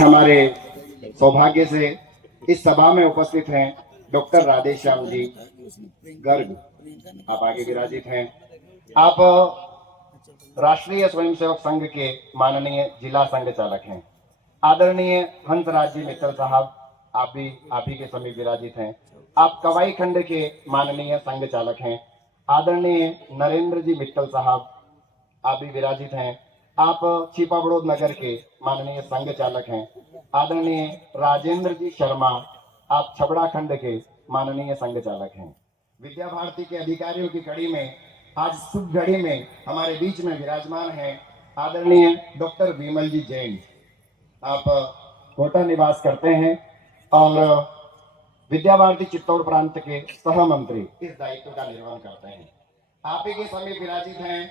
हमारे सौभाग्य से इस सभा में उपस्थित हैं डॉक्टर राधेश्याम जी गर्ग, आप आगे विराजित हैं। आप राष्ट्रीय स्वयंसेवक संघ के माननीय जिला संघ चालक हैं। आदरणीय हंसराज जी मित्तल साहब, आप ही के समीप विराजित हैं। आप कवाई खंड के माननीय संघ चालक हैं। आदरणीय नरेंद्र जी मित्तल साहब, आप भी विराजित हैं। आप छिपाबड़ोद नगर के माननीय संघ चालक हैं। आदरणीय राजेंद्र जी शर्मा, आप छबड़ा खंड के माननीय संघ चालक हैं। विद्या भारती के अधिकारियों की कड़ी में आज शुभ घड़ी में हमारे बीच में विराजमान हैं आदरणीय डॉक्टर विमल जी जैन। आप कोटा निवास करते हैं और विद्या भारती चित्तौड़ प्रांत के सह मंत्री इस दायित्व का निर्वहन करते हैं। आप ही के समीप विराजित हैं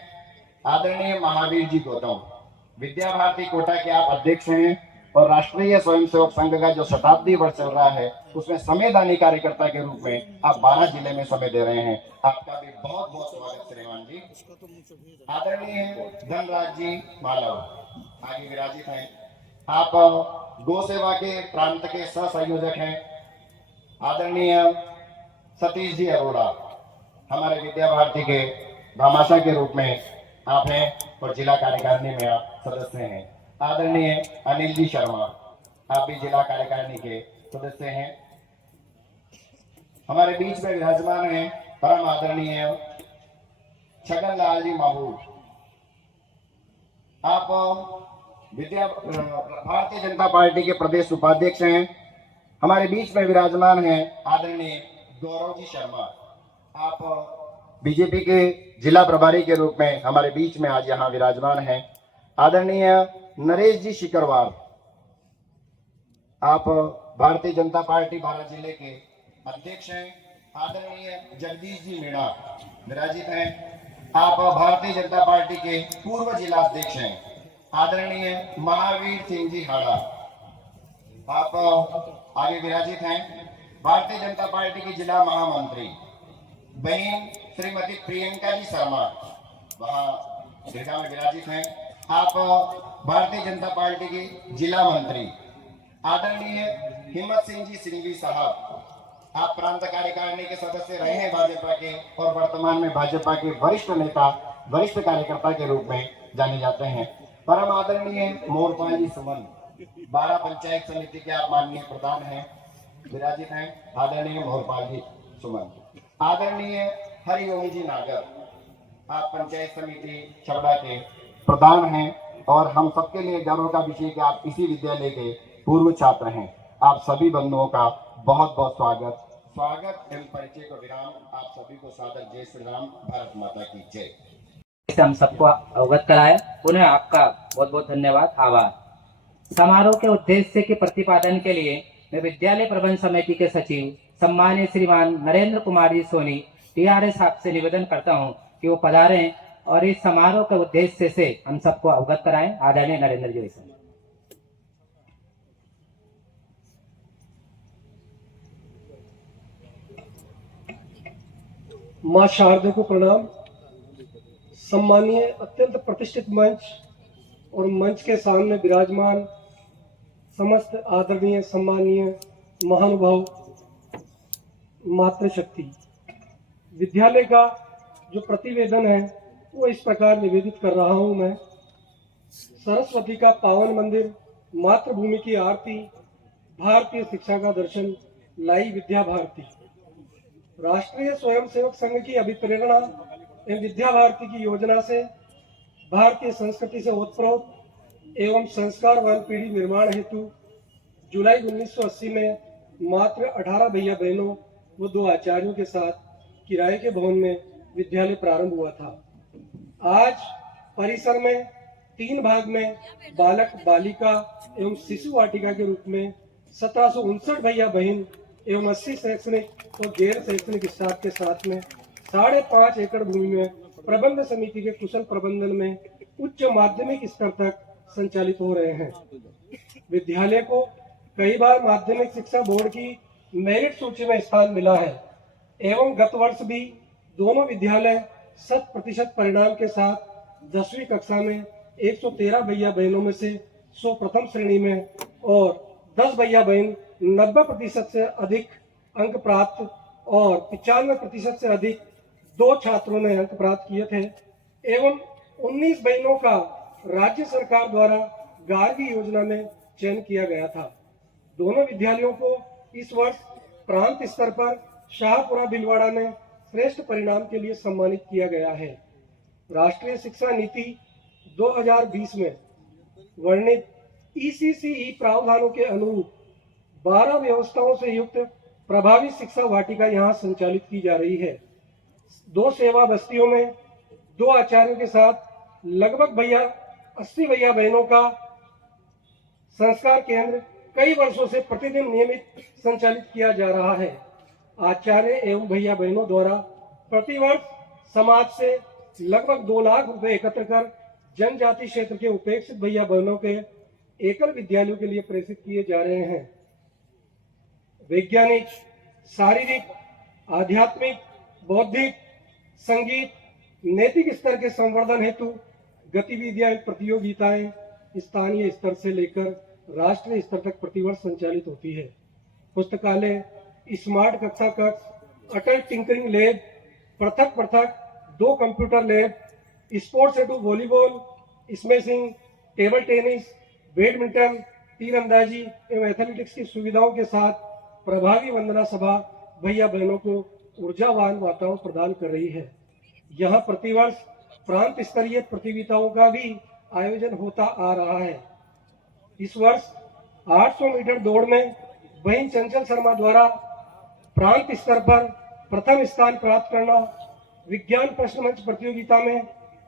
आदरणीय महावीर जी गौतम, विद्या भारती कोटा के आप अध्यक्ष हैं और राष्ट्रीय स्वयंसेवक संघ का जो शताब्दी वर्ष चल रहा है उसमें समयदानी कार्यकर्ता के रूप में आप 12 जिले में समय दे रहे हैं। आपका भी बहुत बहुत स्वागत श्रीमान जी। आदरणीय धनराज जी मालव आगे विराजित हैं। आप गौ सेवा के प्रांत के सह संयोजक हैं। आदरणीय सतीश जी अरोड़ा हमारे विद्या भारती के भामाशाह के रूप में आप हैं और जिला कार्यकारिणी में आप सदस्य हैं। आदरणीय अनिल जी शर्मा, आप भी जिला कार्यकारिणी के सदस्य हैं। हमारे बीच में विराजमान हैं परम आदरणीय छगन लाल जी महबूब, आप भारतीय जनता पार्टी के प्रदेश उपाध्यक्ष हैं। हमारे बीच में विराजमान हैं आदरणीय गौरव जी शर्मा, आप बीजेपी के जिला प्रभारी के रूप में हमारे बीच में आज यहाँ विराजमान हैं। आदरणीय नरेश जी शिकरवार, आप भारतीय जनता पार्टी 12 जिले के अध्यक्ष हैं। आदरणीय जगदीश जी मीणा विराजित हैं, आप भारतीय जनता पार्टी के पूर्व जिला अध्यक्ष हैं। आदरणीय महावीर सिंह जी हाड़ा, आप आगे विराजित हैं। भारतीय जनता पार्टी की जिला महामंत्री बहन श्रीमती प्रियंका जी शर्मा वहां दीर्घा में विराजित हैं। आप भारतीय जनता पार्टी की जिला मंत्री आदरणीय हिम्मत सिंह जी सिंघवी साहब, आप प्रांत कार्यकारिणी के सदस्य रहे हैं भाजपा के और वर्तमान में भाजपा के वरिष्ठ नेता, वरिष्ठ कार्यकर्ता के रूप में जाने जाते हैं। परम आदरणीय मोरपाल जी सुमन, 12 पंचायत समिति के आप माननीय प्रधान हैं, विराजित हैं आदरणीय मोरपाल जी सुमन। आदरणीय हरिओम जी नागर, आप पंचायत समिति छबड़ा के प्रधान हैं और हम सबके लिए गर्व का विषय कि आप इसी विद्यालय के पूर्व छात्र हैं। आप सभी बंधुओं का बहुत बहुत स्वागत एवं परिचय को विराम। आप सभी को सादर जय श्री राम, भारत माता की जय। हम सबको अवगत कराया, उन्हें आपका बहुत बहुत धन्यवाद, आभार। समारोह के उद्देश्य के प्रतिपादन के लिए मैं विद्यालय प्रबंध समिति के सचिव सम्मानीय श्रीमान नरेंद्र कुमार जी सोनी TRS आपसे निवेदन करता हूं कि वो पधारें और इस समारोह के उद्देश्य से हम सबको अवगत कराएं। आदरणीय नरेंद्र जी सोनी। मां शारदा को प्रणाम। सम्मानीय अत्यंत प्रतिष्ठित मंच और मंच के सामने विराजमान समस्त आदरणीय सम्मानीय महानुभाव, मातृशक्ति, विद्यालय का जो प्रतिवेदन है वो इस प्रकार निवेदित कर रहा हूं मैं। सरस्वती का पावन मंदिर, मातृभूमि की आरती, भारतीय शिक्षा का दर्शन, लाई विद्या भारती। राष्ट्रीय स्वयंसेवक संघ की अभिप्रेरणा एवं विद्या भारती की योजना से भारतीय संस्कृति से ओतप्रोत एवं संस्कारवान पीढ़ी निर्माण हेतु जुलाई 1980 में मात्र 18 भैया बहनों व 2 आचार्यों के साथ किराए के भवन में विद्यालय प्रारंभ हुआ था। आज परिसर में 3 भाग में बालक, बालिका एवं शिशु वाटिका के रूप में 1759 भैया बहन एवं 80 शैक्षणिक और गैर शैक्षणिक स्टाफ के साथ में 5.5 एकड़ भूमि में प्रबंध समिति के कुशल प्रबंधन में उच्च माध्यमिक स्तर तक संचालित हो रहे हैं। विद्यालय को कई बार माध्यमिक शिक्षा बोर्ड की मेरिट सूची में स्थान मिला है एवं गत वर्ष भी दोनों विद्यालय 100% परिणाम के साथ 10वीं कक्षा में 113 भैया बहनों में से 100 प्रथम श्रेणी में और 10 भैया बहन 90% से अधिक अंक प्राप्त और 95% से अधिक 2 छात्रों ने अंक प्राप्त किए थे एवं 19 बहनों का राज्य सरकार द्वारा गार्गी योजना में चयन किया गया था। दोनों विद्यालयों को इस वर्ष प्रांत स्तर पर शाहपुरा भीलवाड़ा में श्रेष्ठ परिणाम के लिए सम्मानित किया गया है। राष्ट्रीय शिक्षा नीति 2020 में वर्णित ECCE प्रावधानों के अनुरूप 12 व्यवस्थाओं से युक्त प्रभावी शिक्षा वाटिका यहाँ संचालित की जा रही है। 2 सेवा बस्तियों में 2 आचार्यों के साथ लगभग 80 भैया बहनों का संस्कार केंद्र कई वर्षों से प्रतिदिन नियमित संचालित किया जा रहा है। आचार्य एवं भैया बहनों द्वारा प्रतिवर्ष समाज से लगभग 2 लाख रुपए एकत्र कर जनजाति क्षेत्र के उपेक्षित भैया बहनों के एकल विद्यालयों के लिए प्रेषित किए जा रहे हैं। वैज्ञानिक, शारीरिक, आध्यात्मिक, बौद्धिक, संगीत, नैतिक स्तर के संवर्धन हेतु गतिविधियां, प्रतियोगिताएं स्थानीय स्तर से लेकर राष्ट्रीय स्तर तक प्रतिवर्ष संचालित होती है। पुस्तकालय, स्मार्ट कक्षा कक्ष, अटल टिंकरिंग लैब, पृथक 2 कंप्यूटर लैब, स्पोर्ट्स हेतु volleyball, smashing, table tennis, badminton, तीरंदाजी एवं एथलेटिक्स की सुविधाओं के साथ प्रभावी वंदना सभा भैया बहनों को ऊर्जावान वातावरण प्रदान कर रही है। यहाँ प्रतिवर्ष प्रांत स्तरीय प्रतियोगिताओं का भी आयोजन होता आ रहा है। इस वर्ष 800 मीटर दौड़ में बहन चंचल शर्मा द्वारा प्रांत स्तर पर प्रथम स्थान प्राप्त करना, विज्ञान प्रश्न मंच प्रतियोगिता में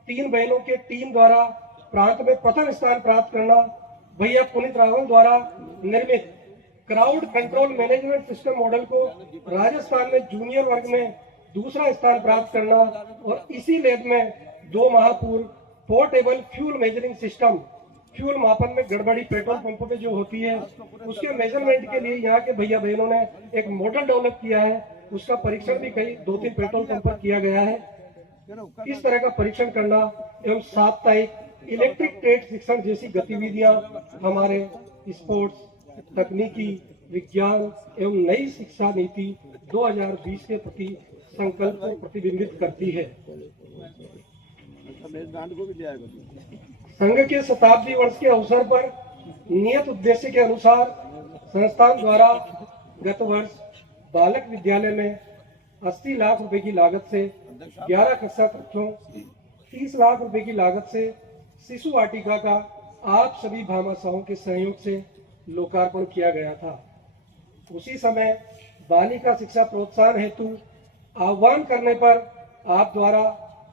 3 बहनों के टीम द्वारा प्रांत में प्रथम स्थान प्राप्त करना, भैया पुनीत रावल द्वारा निर्मित crowd control management system model को राजस्थान में जूनियर वर्ग में दूसरा स्थान प्राप्त करना और इसी लैब में 2 माह पूर्व portable fuel measuring system, fuel मापन में गड़बड़ी पेट्रोल पंपों पे जो होती है उसके मेजरमेंट के लिए यहाँ के भैया बहनों ने एक मॉडल डेवलप किया है। उसका परीक्षण भी कई 2-3 पेट्रोल पंप पर किया गया है। इस तरह का परीक्षण करना एवं साप्ताहिक इलेक्ट्रिक ट्रेड शिक्षण जैसी गतिविधियां हमारे स्पोर्ट्स, तकनीकी, विज्ञान एवं नई शिक्षा नीति 2020 के प्रति संकल्प को प्रतिबिंबित करती है। संघ के शताब्दी वर्ष के अवसर पर नियत उद्देश्य के अनुसार संस्थान द्वारा गत वर्ष बालक विद्यालय में 80 लाख रुपए की लागत से 11 कक्षा कक्षों, 30 लाख रुपए की लागत से शिशु वाटिका का आप सभी भामाशाहों के सहयोग से लोकार्पण किया गया था। उसी समय बालिका शिक्षा प्रोत्साहन हेतु आह्वान करने पर आप द्वारा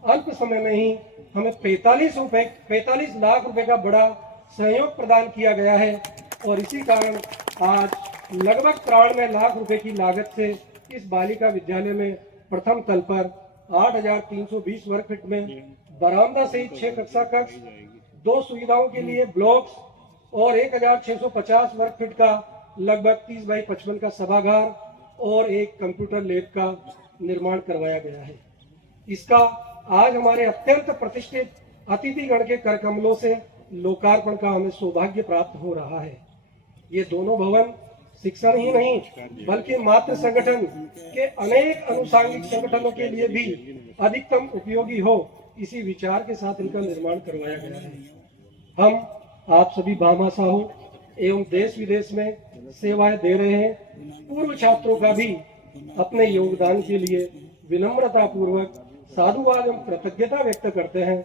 अल्प समय में ही हमें 45 लाख रुपए का बड़ा सहयोग प्रदान किया गया है और इसी कारण आज लगभग 93 लाख रुपए की लागत से इस बालिका विद्यालय में प्रथम तल पर 8,320 वर्ग फीट में बरामदा सहित 6 कक्षा कक्ष, 2 सुविधाओं के लिए ब्लॉक्स और 1,650 वर्ग फीट का लगभग 30 बाई 55 का सभागार और एक कंप्यूटर लैब का निर्माण करवाया गया है। इसका आज हमारे अत्यंत प्रतिष्ठित अतिथिगण के करकमलों से लोकार्पण का हमें सौभाग्य प्राप्त हो रहा है। ये दोनों भवन शिक्षण ही नहीं बल्कि मातृ संगठन के अनेक अनुषांगिक संगठनों के लिए भी अधिकतम उपयोगी हो, इसी विचार के साथ इनका निर्माण करवाया गया है। हम आप सभी भामाशाहों एवं देश विदेश में सेवाएं दे रहे हैं पूर्व छात्रों का भी अपने योगदान के लिए विनम्रता पूर्वक साधुवाद एवं कृतज्ञता व्यक्त करते हैं।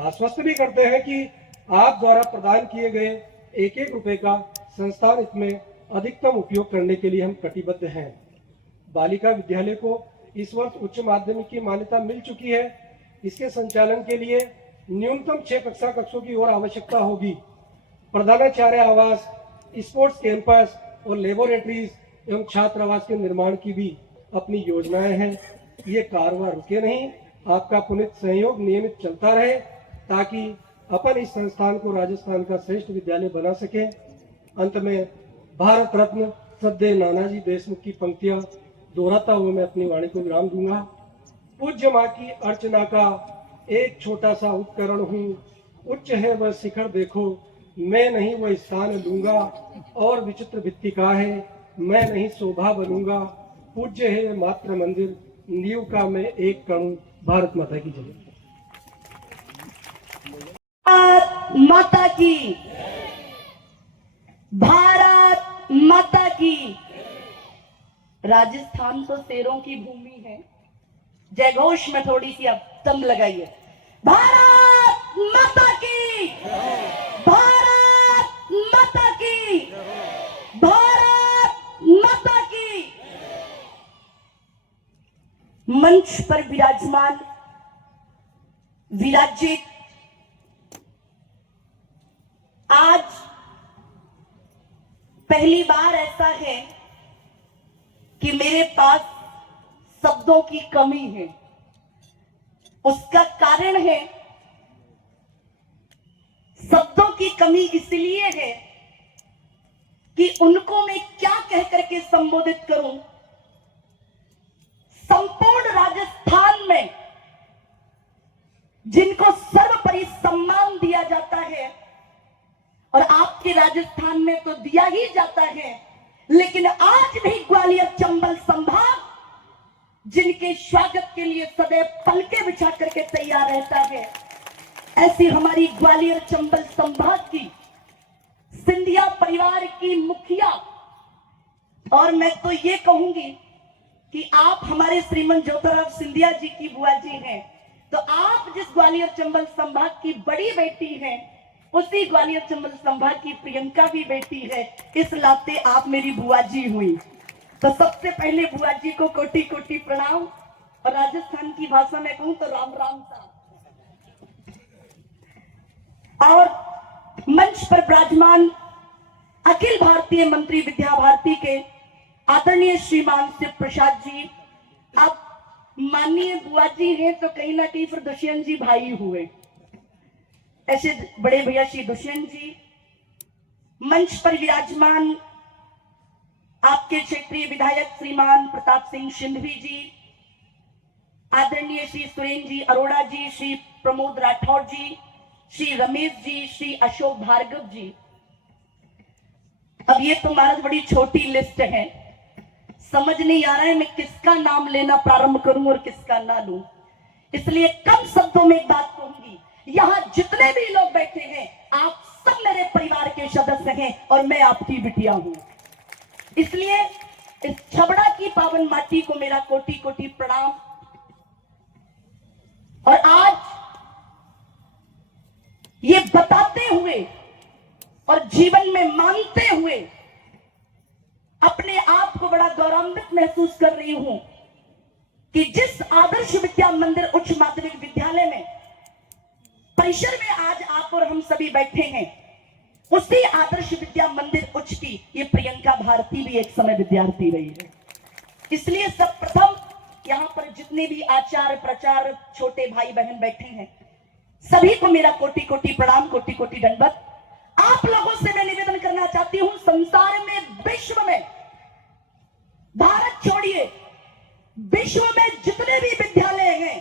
आश्वस्त भी करते हैं कि आप द्वारा प्रदान किए गए एक रुपए का संस्थान हित में अधिकतम उपयोग करने के लिए हम कटिबद्ध हैं। बालिका विद्यालय को इस वर्ष उच्च माध्यमिक की मान्यता मिल चुकी है। इसके संचालन के लिए न्यूनतम 6 कक्षा कक्षों की और आवश्यकता होगी। प्रधानाचार्य आवास, स्पोर्ट्स कैंपस और लेबोरेटरीज एवं छात्रावास के निर्माण की भी अपनी योजनाएं हैं। ये कारवां रुके नहीं, आपका पुनित सहयोग नियमित चलता रहे ताकि अपन इस संस्थान को राजस्थान का श्रेष्ठ विद्यालय बना सके। अंत में भारत रत्न श्रद्धेय नानाजी देशमुख की पंक्तियां दोहराता हुआ मैं अपनी वाणी को विराम दूंगा। पूज्य माँ की अर्चना का एक छोटा सा उपकरण हूँ, उच्च है वह शिखर देखो, मैं नहीं वो स्थान लूंगा, और विचित्र भित्तिका है मैं नहीं शोभा बनूंगा। पूज्य है मात्र मंदिर, नींव का मैं एक कण हूं। भारत माता की जय। भारत माता की, भारत माता की। राजस्थान तो शेरों की भूमि है। जयघोष में थोड़ी सी अब दम लगाइए। भारत माता की, भारत माता की, भारत माता की। मंच पर विराजमान विराजित आज पहली बार ऐसा है कि मेरे पास शब्दों की कमी है। उसका कारण है, शब्दों की कमी इसलिए है कि उनको मैं क्या कह करके संबोधित करूं। संपूर्ण राजस्थान में जिनको सर्वोपरि सम्मान दिया जाता है, और आपके राजस्थान में तो दिया ही जाता है, लेकिन आज भी ग्वालियर चंबल संभाग जिनके स्वागत के लिए सदैव पलके बिछा करके तैयार रहता है, ऐसी हमारी ग्वालियर चंबल संभाग की सिंधिया परिवार की मुखिया। और मैं तो ये कहूंगी कि आप हमारे श्रीमान ज्योतिराव सिंधिया जी की बुआ जी हैं, तो आप जिस ग्वालियर चंबल संभाग की बड़ी बेटी हैं, उसी ग्वालियर चंबल संभाग की प्रियंका भी बेटी है। इस नाते आप मेरी बुआ जी हुई। तो सबसे पहले बुआ जी को कोटि कोटि प्रणाम, और राजस्थान की भाषा में कहूं तो राम राम सा। और मंच पर विराजमान अखिल भारतीय मंत्री विद्या भारती के आदरणीय श्रीमान शिव प्रसाद जी, अब माननीय बुआ जी हैं तो कहीं ना कहीं फिर दुष्यंत जी भाई हुए। ऐसे बड़े भैया श्री दुष्यंत जी, मंच पर विराजमान आपके क्षेत्रीय विधायक श्रीमान प्रताप सिंह सिंधवी जी, आदरणीय श्री सुरेंद्र जी अरोड़ा जी, श्री प्रमोद राठौर जी, श्री रमेश जी, श्री अशोक भार्गव जी। अब ये तो महाराज बड़ी छोटी लिस्ट है, समझ नहीं आ रहा है मैं किसका नाम लेना प्रारंभ करूं और किसका ना लूं, इसलिए कम शब्दों में एक बात कहूंगी। यहां जितने भी लोग बैठे हैं, आप सब मेरे परिवार के सदस्य हैं और मैं आपकी बिटिया हूं। इसलिए इस छबड़ा की पावन माटी को मेरा कोटि कोटि प्रणाम। और आज ये बताते हुए और जीवन में मानते हुए अपने आप को बड़ा गौरवान्वित महसूस कर रही हूं कि जिस आदर्श विद्या मंदिर उच्च माध्यमिक विद्यालय में परिसर में आज आप और हम सभी बैठे हैं, उसी आदर्श विद्या मंदिर उच्च की ये प्रियंका भारती भी एक समय विद्यार्थी रही है। इसलिए सब प्रथम यहां पर जितने भी आचार्य प्रचार छोटे भाई बहन बैठे हैं, सभी को मेरा कोटि कोटि प्रणाम, कोटि कोटि दंडवत। आप लोगों से मैं निवेदन करना चाहती हूं, संसार में, विश्व में, भारत छोड़िए, विश्व में जितने भी विद्यालय हैं,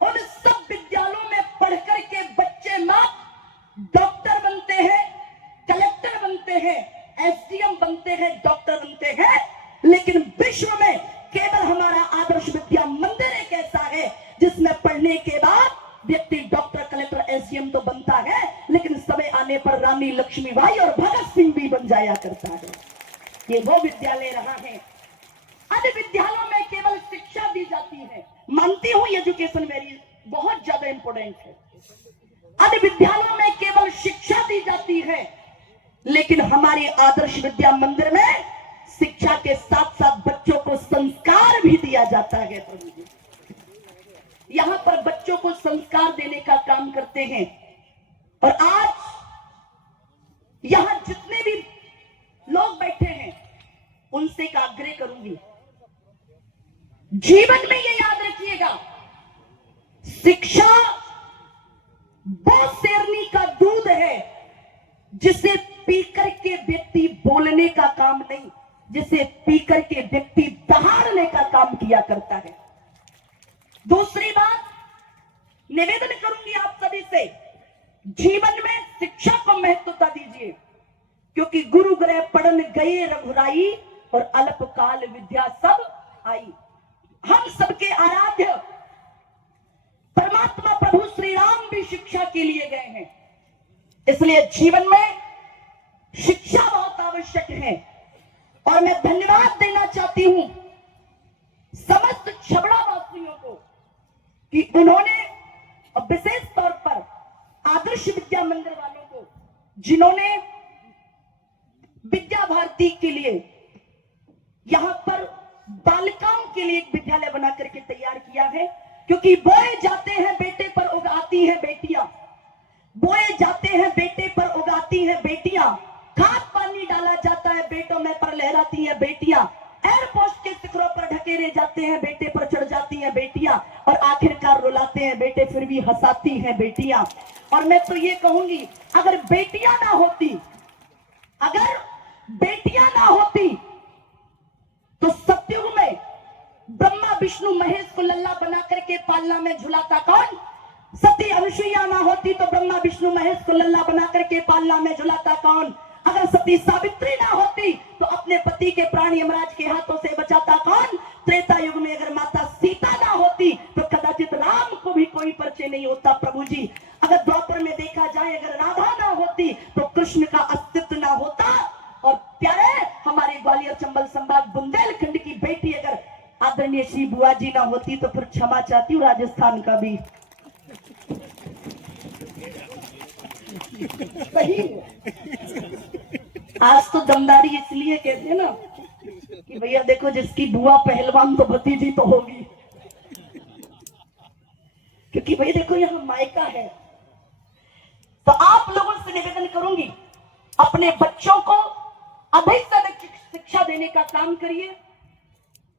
उन सब विद्यालयों में पढ़कर के बच्चे ना डॉक्टर बनते हैं, कलेक्टर बनते हैं, एसडीएम बनते हैं, डॉक्टर बनते हैं, लेकिन विश्व में केवल हमारा आदर्श विद्या मंदिर एक ऐसा है जिसमें पढ़ने के बाद व्यक्ति डॉक्टर, कलेक्टर, एसडीएम तो बनता है, लेकिन समय आने पर रानी लक्ष्मीबाई और भगत सिंह भी बन जाया करता है। ये वो विद्यालय रहा है। अन्य विद्यालयों में केवल शिक्षा दी जाती है, मानती हूं एजुकेशन वेरी बहुत ज्यादा इंपॉर्टेंट है। अन्य विद्यालयों में केवल शिक्षा दी जाती है, लेकिन हमारे आदर्श विद्या मंदिर में शिक्षा के साथ साथ बच्चों को संस्कार भी दिया जाता है। प्रभु जी यहां पर बच्चों को संस्कार देने का काम करते हैं। और आज यहां जितने भी लोग बैठे हैं, उनसे एक आग्रह करूंगी, जीवन में ये याद रखिएगा, शिक्षा वो शेरनी का दूध है जिसे पीकर के व्यक्ति बोलने का काम नहीं, जिसे पीकर के व्यक्ति दहाड़ने का काम किया करता है। दूसरी बात निवेदन करूंगी आप सभी से, जीवन में शिक्षा को महत्वता दीजिए, क्योंकि गुरु ग्रह पढ़न गए रघुराई और अल्पकाल विद्या सब आई। हम सबके आराध्य परमात्मा प्रभु श्री राम भी शिक्षा के लिए गए हैं, इसलिए जीवन में शिक्षा बहुत आवश्यक है। और मैं धन्यवाद देना चाहती हूं समस्त छबड़ा वासियों को कि उन्होंने विशेष तौर पर आदर्श विद्या मंदिर वालों को, जिन्होंने विद्या भारती के लिए यहां पर बालिकाओं के लिए एक विद्यालय बना करके तैयार किया है। क्योंकि बोए जाते हैं बेटे पर उगाती हैं बेटियां, बोए जाते हैं बेटे पर उगाती हैं बेटियां, खाद पानी डाला जाता है बेटों में पर लहराती हैं बेटियां, एयरपोस्ट के शिखरों पर ढकेले जाते हैं बेटे पर चढ़ जाती हैं बेटियां, और आखिरकार रुलाते हैं बेटे फिर भी हंसाती हैं बेटियां। और मैं तो ये कहूंगी, अगर बेटियां ना होती, अगर बेटियां ना होती तो सत्युग में ब्रह्मा विष्णु महेश को लल्ला बना करके पालना में झुलाता कौन? सती अनुसुईया ना होती तो ब्रह्मा विष्णु महेश को लल्ला बना करके पालना में झुलाता कौन? अगर सती सावित्री ना होती तो अपने पति के प्राण यमराज के हाथों से बचाता कौन? त्रेता युग में अगर माता सीता ना होती तो कदाचित राम को भी कोई परिचय नहीं होता प्रभु जी। अगर द्वापर में देखा जाए, अगर राधा ना होती तो कृष्ण का अस्तित्व ना होता। और प्यारे हमारे ग्वालियर चंबल संभाग बुंदेलखंड की बेटी अगर आदरणीय श्री बुआ जी ना होती तो फिर क्षमा चाहती हूँ राजस्थान का भी। सही है। आज तो दमदारी इसलिए कहते हैं ना कि भैया देखो जिसकी बुआ पहलवान तो भतीजी तो होगी, क्योंकि भाई देखो यहाँ मायका है। तो आप लोगों से निवेदन करूंगी, अपने बच्चों को अधिक से अधिक शिक्षा देने का काम करिए,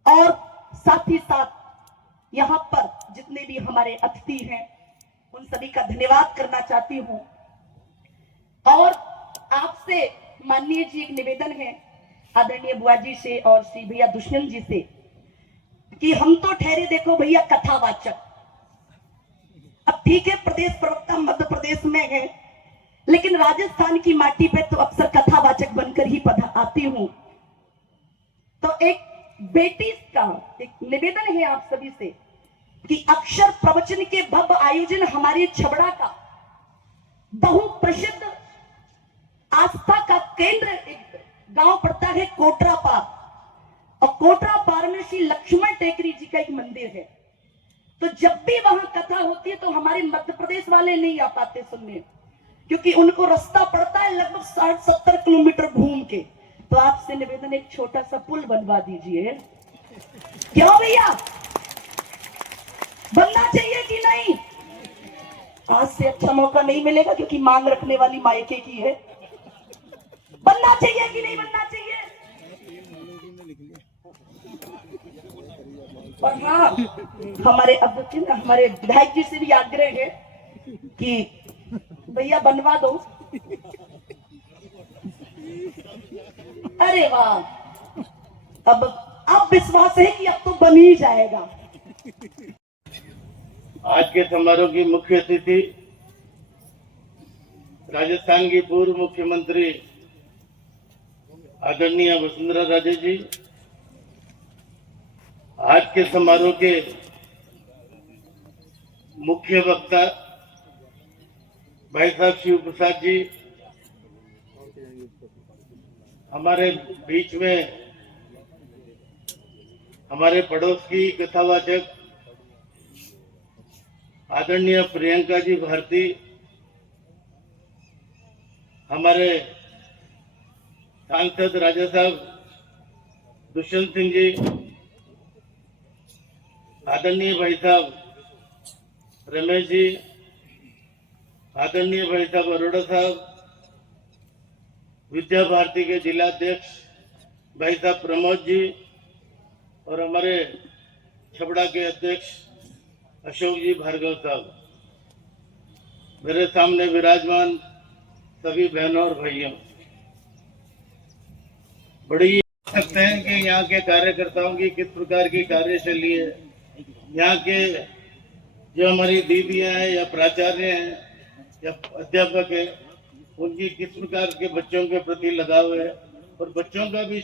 और साथ ही साथ यहाँ पर जितने भी हमारे अतिथि हैं उन सभी का धन्यवाद करना चाहती हूं। और आपसे माननीय जी एक निवेदन है आदरणीय बुआ जी से और श्री भैया दुष्यंत जी से कि हम तो ठहरे देखो भैया कथावाचक। अब ठीक है प्रदेश प्रवक्ता मध्य प्रदेश में है, लेकिन राजस्थान की माटी पे तो अक्सर कथावाचक बनकर ही आती हूं। तो एक बेटी का एक निवेदन है आप सभी से कि अक्षर प्रवचन के भव्य आयोजन हमारे छबड़ा का बहुप्रसिद्ध आस्था का केंद्र एक गांव पड़ता है कोटरापार, और कोटरापार में श्री लक्ष्मण टेकरी जी का एक मंदिर है। तो जब भी वहां कथा होती है तो हमारे मध्य प्रदेश वाले नहीं आ पाते सुनने, क्योंकि उनको रास्ता पड़ता है लगभग 60-70 किलोमीटर घूम के। तो आपसे निवेदन एक छोटा सा पुल बनवा दीजिए। क्यों भैया, बनना चाहिए कि नहीं? आज से अच्छा मौका नहीं मिलेगा, क्योंकि मांग रखने वाली मायके की है। बनना चाहिए कि नहीं बनना चाहिए? और हाँ, हमारे अध्यक्ष हमारे विधायक जी से भी आग्रह है कि भैया बनवा दो। अरे वाह, अब विश्वास है कि अब तो बन ही जाएगा। आज के समारोह की मुख्य अतिथि राजस्थान की पूर्व मुख्यमंत्री आदरणीय वसुंधरा राजे जी, आज के समारोह के मुख्य वक्ता भाई साहब शिव प्रसाद जी, हमारे बीच में हमारे पड़ोस की कथावाचक आदरणीय प्रियंका जी भारती, हमारे सांसद राजा साहब दुष्यंत सिंह जी, आदरणीय भाई साहब रमेश जी, आदरणीय भाई साहब अरोड़ा साहब, विद्या भारती के जिला अध्यक्ष भाई साहब प्रमोद जी, और हमारे छबड़ा के अध्यक्ष अशोक जी भार्गव साहब, मेरे सामने विराजमान सभी बहनों और भाइयों, बड़ी सकते हैं कि यहाँ के कार्यकर्ताओं की किस प्रकार की कार्यशैली है। यहाँ के जो हमारी दीदियां हैं या प्राचार्य हैं या अध्यापक है, उनकी किस प्रकार के बच्चों के प्रति लगाव है और बच्चों का भी